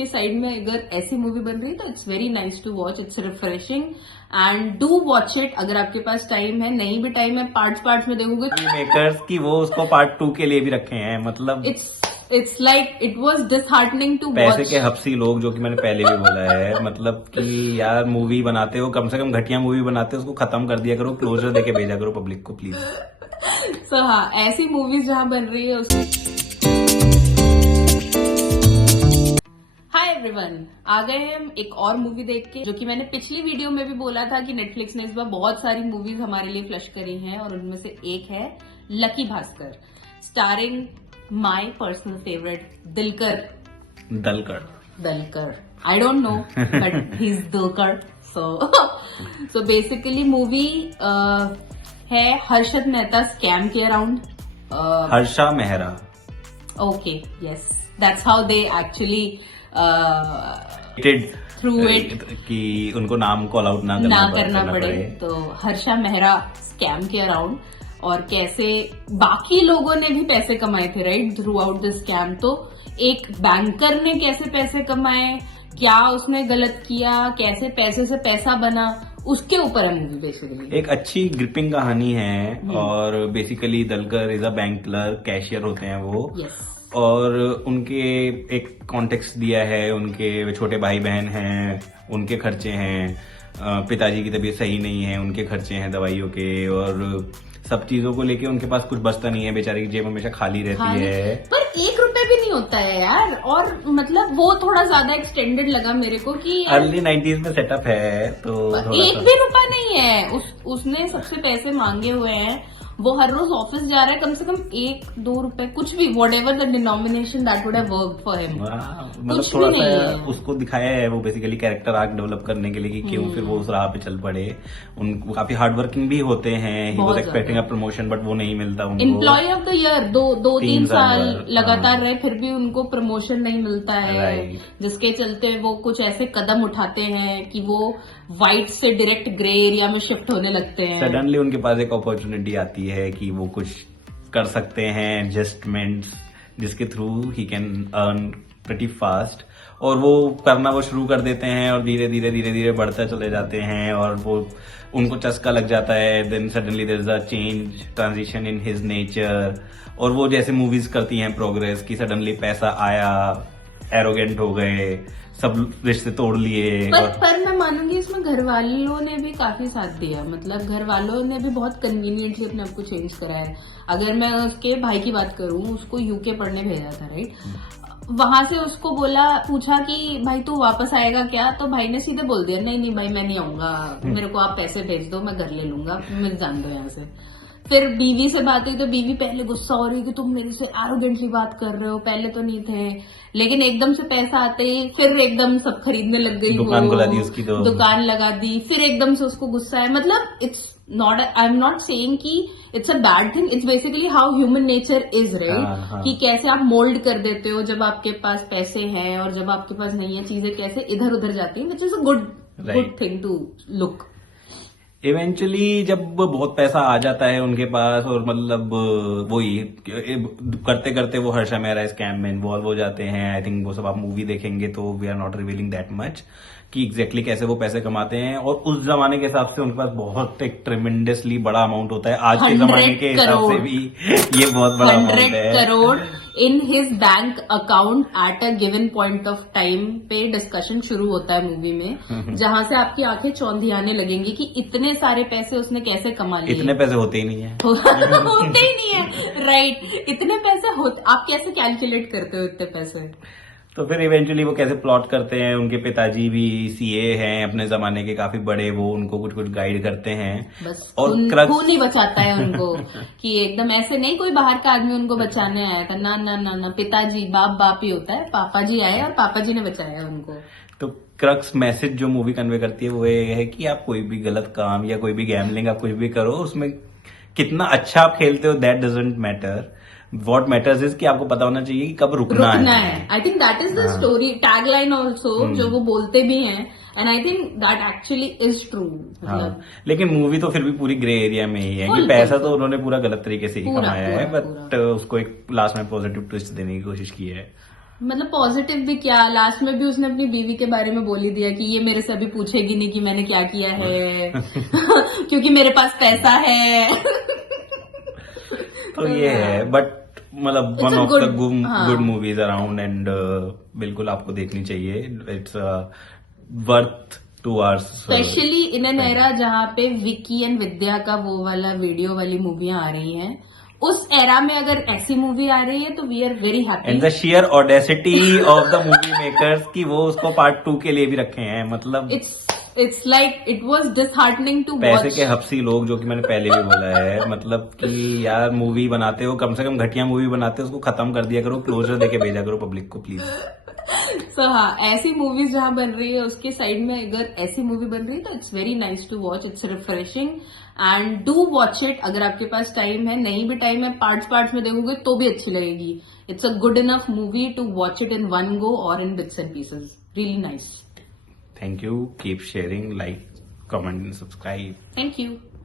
उसके साइड में अगर ऐसी मूवी बन रही है तो it's very nice to watch, it's refreshing and do watch it अगर आपके पास टाइम है। नहीं भी टाइम है, पार्ट्स में देखोगे मेकर्स की वो उसको पार्ट 2 के लिए भी रखे हैं, मतलब it's like it was disheartening to पैसे वॉच। के हफ्सी लोग, जो कि मैंने पहले भी बोला है, मतलब कि यार मूवी बनाते हो, कम से कम घटिया मूवी बनाते हो उसको खत्म कर दिया करो, क्लोजर देके भेजा करो पब्लिक को प्लीज। सो हाँ, ऐसी मूवीज जहां बन रही है उसको। हाय एवरीवन, आ गए हैं हम एक और मूवी देख के, जो कि मैंने पिछली वीडियो में भी बोला था कि नेटफ्लिक्स ने इस बार बहुत सारी मूवीज हमारे लिए फ्लश करी हैं और उनमें से एक है lucky Bhaskar, starring my personal favourite Dulquer. I don't know but he is Dulquer. So basically movie है हर्षद मेहता स्कैम के around. Harsha Mehra. Okay, yes, that's how they actually through it कि उनको नाम कॉल आउट ना करना पड़े। तो हर्षा मेहरा स्कैम के अराउंड, और कैसे बाकी लोगों ने भी पैसे कमाए थे right throughout the scam. तो एक बैंकर ने कैसे पैसे कमाए, क्या उसने गलत किया, कैसे पैसे से पैसा बना, उसके ऊपर है मूवी बेसिकली। एक अच्छी ग्रिपिंग कहानी है। और basically Dulquer is a bank clerk, cashier होते हैं वो। yes. और उनके एक कॉन्टेक्स्ट दिया है, उनके छोटे भाई बहन हैं, उनके खर्चे हैं, पिताजी की तबीयत सही नहीं है, उनके खर्चे हैं दवाइयों के, और सब चीजों को लेके उनके पास कुछ बचता नहीं है, बेचारे की जेब हमेशा खाली रहती है। पर 1 रुपए भी नहीं होता है यार। और मतलब वो थोड़ा ज्यादा एक्सटेंडेड लगा मेरे को कि अर्ली 90s में सेटअप है, तो 1 भी रुपया नहीं है। उसने सबसे पैसे मांगे हुए हैं, वो हर रोज ऑफिस जा रहा है, कम से कम 1-2 रुपए कुछ भी, what ever the denomination that would have worked for him. मतलब थोड़ा सा उसको दिखाया है वो बेसिकली कैरेक्टर आर्क डेवलप करने के लिए कि क्यों फिर वो उस राह पे चल पड़े। उनको काफी हार्ड वर्किंग भी होते हैं, he was expecting a promotion but वो नहीं मिलता उनको। एम्प्लॉय ऑफ द ईयर 2-3 साल लगातार रहे, फिर भी उनको प्रमोशन नहीं मिलता है, जिसके चलते वो कुछ ऐसे कदम उठाते हैं कि वो व्हाइट से डायरेक्ट ग्रे एरिया में शिफ्ट होने लगते हैं। सडनली उनके पास एक अपॉर्चुनिटी आती है कि वो कुछ कर सकते हैं एडजस्टमेंट्स, जिसके through he can earn pretty fast, और वो करना वो शुरू कर देते हैं और धीरे धीरे बढ़ते चले जाते हैं, और वो उनको चस्का लग जाता है। Then suddenly there is a change, transition in his nature, और वो जैसे मूवीज करती हैं प्रोग्रेस की, सडनली पैसा आया, एरोगेंट हो गए, सब रिश्ते तोड़ लिए। पर मैं मानूंगी इसमें घर वालों ने भी काफी साथ दिया। मतलब घर वालों ने भी बहुत कन्वीनियंटली अपने आप को चेंज करा है। अगर मैं उसके भाई की बात करूं, उसको यूके पढ़ने भेजा था राइट, वहां से उसको पूछा कि भाई तू वापस आएगा क्या, तो भाई ने सीधे बोल दिया नहीं भाई मैं नहीं आऊंगा, मेरे को आप पैसे भेज दो, मैं घर ले लूंगा, मुझे जान दो यहाँ से। फिर बीवी से बात हुई तो बीवी पहले गुस्सा हो रही कि तुम मेरे से एरोगेंटली बात कर रहे हो, पहले तो नहीं थे, लेकिन एकदम से पैसा आते ही फिर एकदम सब खरीदने लग गई, दुकान लगा दी उसकी, तो दुकान लगा दी, फिर एकदम से उसको गुस्सा है। मतलब it's not, I am not saying कि it's a bad thing, it's basically how human nature is right, कि कैसे आप मोल्ड कर देते हो जब आपके पास पैसे हैं, और जब आपके पास नहीं है चीजें कैसे इधर उधर जाती है, which is a good thing to look. Eventually जब बहुत पैसा आ जाता है उनके पास, और मतलब वही करते करते वो हर्षा मेहरा स्कैम में इन्वॉल्व हो जाते हैं। आई थिंक वो सब आप मूवी देखेंगे तो we are not revealing that much कि एग्जैक्टली कैसे वो पैसे कमाते हैं। और उस जमाने के हिसाब से उनके पास बहुत एक ट्रेमेंडसली बड़ा अमाउंट होता है, आज के जमाने के हिसाब से भी ये बहुत बड़ा अमाउंट है। 100 crore in his bank account at a given point of time पे डिस्कशन शुरू होता है मूवी में, जहां से आपकी आंखें चौंधी आने लगेंगी कि इतने सारे पैसे उसने कैसे कमा लिए। इतने पैसे होते ही नहीं है होते ही नहीं है राइट, इतने पैसे होते, आप कैसे कैलकुलेट करते हो इतने पैसे। तो फिर इवेंचुअली वो कैसे प्लॉट करते हैं, उनके पिताजी भी सीए हैं अपने जमाने के काफी बड़े, वो उनको कुछ कुछ गाइड करते हैं, बस और खून ही बचाता है उनको कि एकदम ऐसे नहीं कोई बाहर का आदमी उनको बचाने आया था, ना ना ना ना, पिताजी बाप ही होता है, पापा जी आए और पापा जी ने बचाया उनको। तो क्रक्स मैसेज जो मूवी कन्वे करती है वो ये है कि आप कोई भी गलत काम या कोई भी गैम्बलिंग आप कुछ भी करो, उसमें कितना अच्छा आप खेलते हो that doesn't matter, what matters is कि आपको पता होना चाहिए कि कब रुकना है। I think that is the story tagline also, जो वो बोलते भी हैं, and I think that actually is true. लेकिन मूवी तो फिर भी पूरी ग्रे एरिया में ही है कि पैसा तो उन्होंने पूरा गलत तरीके से ही कमाया है, बट उसको एक लास्ट में पॉजिटिव ट्विस्ट देने की कोशिश की है। मतलब पॉजिटिव भी क्या, लास्ट में भी उसने अपनी बीवी के बारे में बोल ही दिया कि ये मेरे से अभी पूछेगी नहीं कि मैंने क्या किया है क्योंकि मेरे पास पैसा है तो ये है, बट मतलब It's one a of good- the हाँ. गुड मूवीज अराउंड, एंड बिल्कुल आपको देखनी चाहिए. It's worth 2 hours. Specially in an era जहाँ पे विकी एंड विद्या का वो वाला वीडियो वाली मूवियां आ रही हैं, उस एरा में अगर ऐसी मूवी आ रही है तो we are very happy. And the sheer audacity of the movie makers कि वो उसको पार्ट 2 के लिए भी रखे हैं. मतलब it's like it was disheartening to पैसे वॉच. के हफ्सी लोग, जो कि मैंने पहले भी बोला है, मतलब कि यार मूवी बनाते हो, कम से कम घटिया मूवी बनाते हो उसको खत्म कर दिया करो, क्लोजर देके भेजा करो पब्लिक को प्लीज. सो हाँ, ऐसी मूवीज जहाँ बन रही है उसके साइड में अगर ऐसी मूवी बन रही है तो it's very nice to watch. It's refreshing and do watch it. अगर आपके पास टाइम है, नहीं भी टाइम है, पार्ट्स में देखोगे तो भी अच्छी लगेगी. It's a good enough movie to watch it in one go और in bits and pieces. Really nice. Thank you. Keep sharing, like, comment, and subscribe. Thank you.